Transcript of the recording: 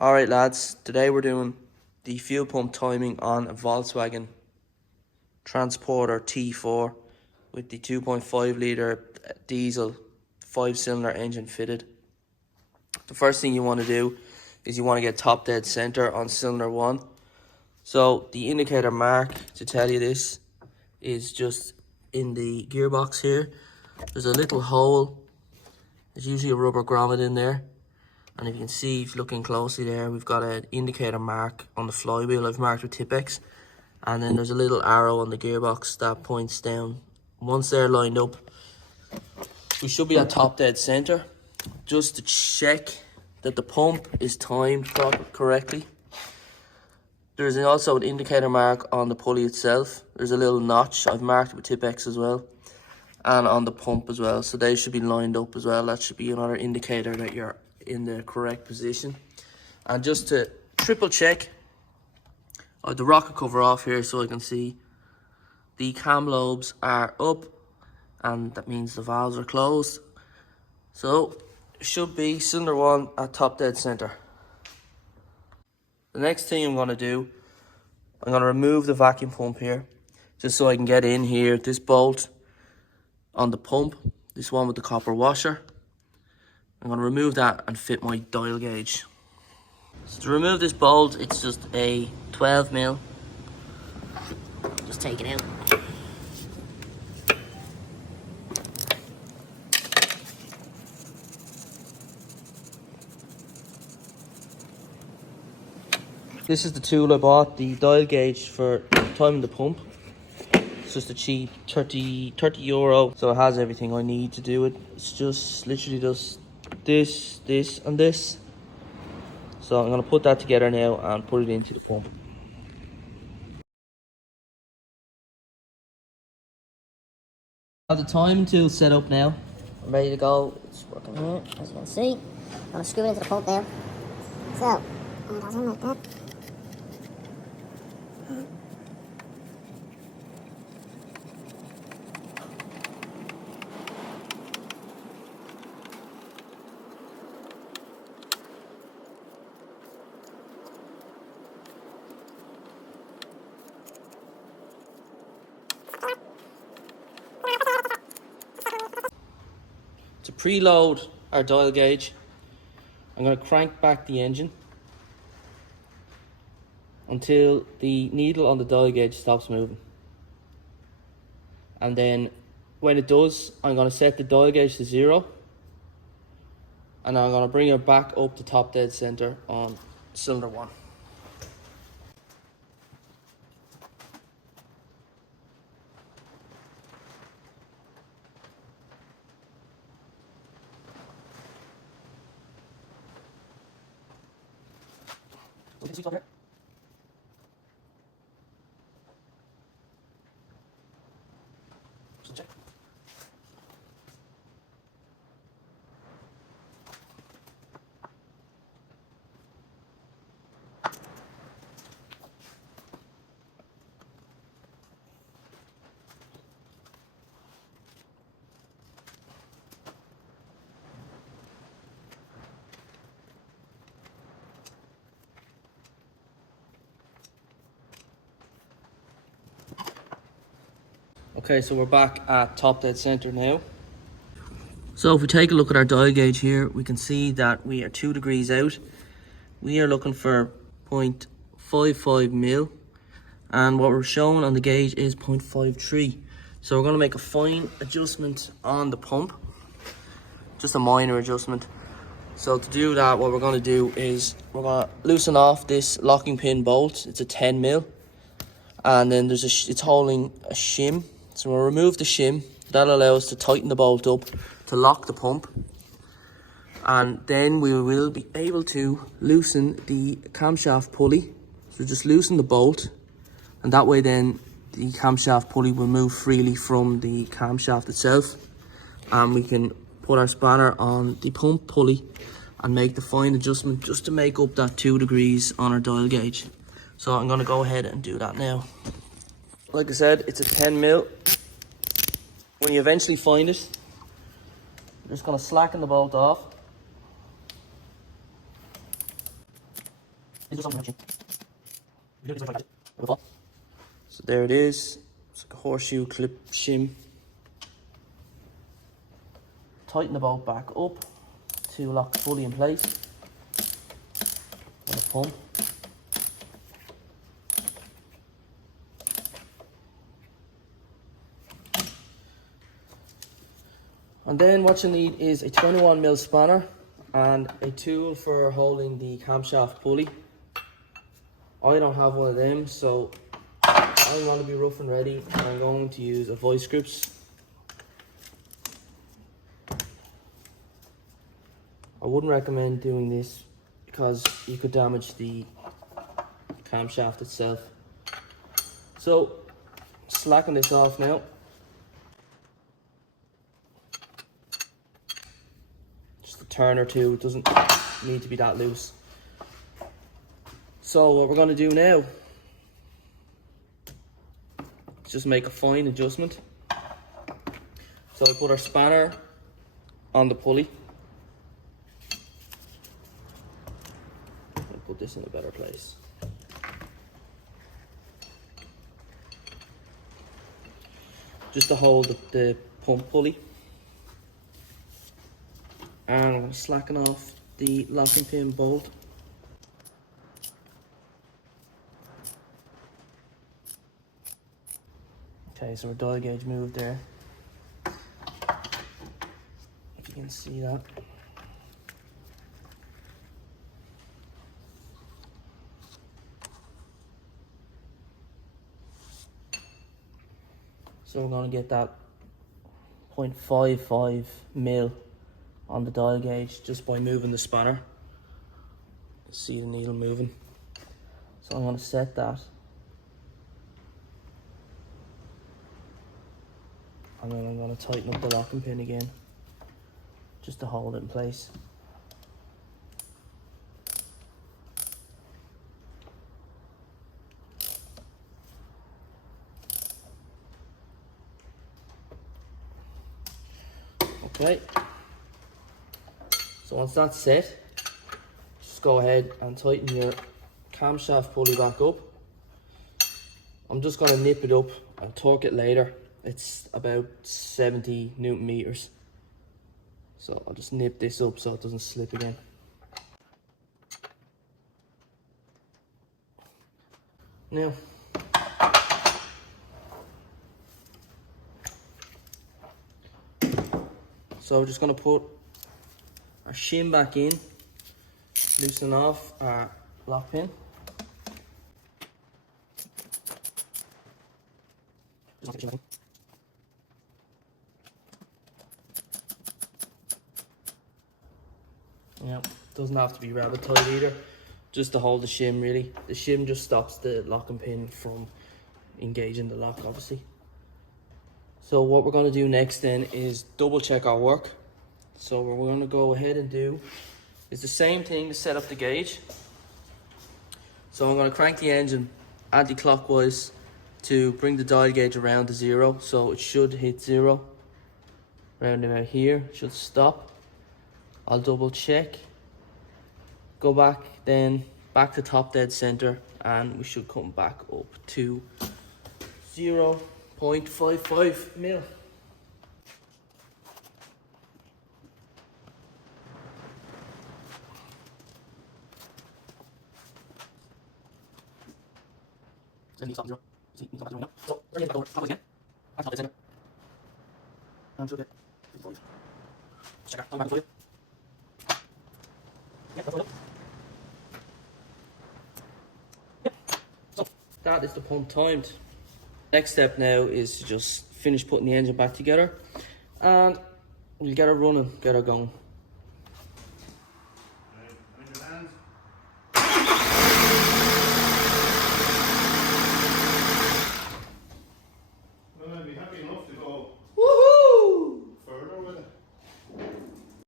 Alright lads, today we're doing the fuel pump timing on a Volkswagen Transporter T4 with the 2.5 litre diesel 5-cylinder engine fitted. The first thing you want to do is you want to get top dead center on cylinder 1. So the indicator mark to tell you this is just in the gearbox here. There's a little hole, there's usually a rubber grommet in there. And if you can see, if you're looking closely there, we've got an indicator mark on the flywheel. I've marked with Tipp-Ex. And then there's a little arrow on the gearbox that points down. Once they're lined up, we should be at top dead center. Just to check that the pump is timed correctly. There's also an indicator mark on the pulley itself. There's a little notch. I've marked it with Tipp-Ex as well. And on the pump as well. So they should be lined up as well. That should be another indicator that you're in the correct position. And just to triple check, I have the rocker cover off here so I can see the cam lobes are up, and that means the valves are closed. So it should be cylinder 1 at top dead center. The next thing I'm going to do, I'm going to remove the vacuum pump here just so I can get in here. This bolt on the pump, this one with the copper washer, I'm going to remove that and fit my dial gauge. So to remove this bolt, it's just a 12mm. Just take it out. This is the tool I bought, the dial gauge for timing the pump. It's just a cheap 30 euro, so it has everything I need to do it. It's just literally just this and this. So I'm going to put that together now and put it into the pump. I have the timing tool set up now. I'm ready to go. It's working here, as you can see. I'm going to screw it into the pump now. So, it goes in like that. To preload our dial gauge, I'm going to crank back the engine until the needle on the dial gauge stops moving. And then when it does, I'm going to set the dial gauge to 0. And I'm going to bring it back up to top dead center on cylinder 1. Here. Check. Okay, so we're back at top dead center now. So if we take a look at our dial gauge here, we can see that we are 2 degrees out. We are looking for 0.55 mil, and what we're showing on the gauge is 0.53. So we're going to make a fine adjustment on the pump, just a minor adjustment. So to do that, what we're going to do is we're going to loosen off this locking pin bolt. It's a 10mm, and then there's it's holding a shim. So we'll remove the shim. That'll allow us to tighten the bolt up to lock the pump. And then we will be able to loosen the camshaft pulley. So just loosen the bolt, and that way then the camshaft pulley will move freely from the camshaft itself. And we can put our spanner on the pump pulley and make the fine adjustment just to make up that 2 degrees on our dial gauge. So I'm going to go ahead and do that now. Like I said, it's a 10mm. When you eventually find it, you're just going to slacken the bolt off. So there it is. It's like a horseshoe clip shim. Tighten the bolt back up to lock fully in place on the pump. And then what you need is a 21mm spanner and a tool for holding the camshaft pulley. I don't have one of them, so I want to be rough and ready. I'm going to use a vice grips. I wouldn't recommend doing this because you could damage the camshaft itself. So slacken this off now. Just a turn or two, it doesn't need to be that loose. So what we're going to do now is just make a fine adjustment. So I put our spanner on the pulley. I'll put this in a better place. Just to hold the pump pulley. And I'm going to slacken off the locking pin bolt. Okay, so our dial gauge moved there. If you can see that. So we're going to get that 0.55mm on the dial gauge just by moving the spanner. You see the needle moving. So I'm going to set that. And then I'm going to tighten up the locking pin again just to hold it in place. Okay, so once that's set, just go ahead and tighten your camshaft pulley back up. I'm just going to nip it up, I'll torque it later. It's about 70 Newton meters. So I'll just nip this up so it doesn't slip again. Now, so we're just going to put our shim back in, loosen off our lock pin. Yeah, doesn't have to be rabbit tight either, just to hold the shim really. The shim just stops the locking pin from engaging the lock obviously. So what we're going to do next then is double check our work. So what we're going to go ahead and do is the same thing to set up the gauge. So I'm going to crank the engine anti-clockwise to bring the dial gauge around to 0. So it should hit 0. Around about here, it should stop. I'll double check. Go back then, back to top dead center, and we should come back up to 0.55mm. So bring it over top again. Back to top dead center. And should get check out back for you. Yeah, that's all. Yep. So that is the pump timed. Next step now is to just finish putting the engine back together, and we'll get her running, get her going.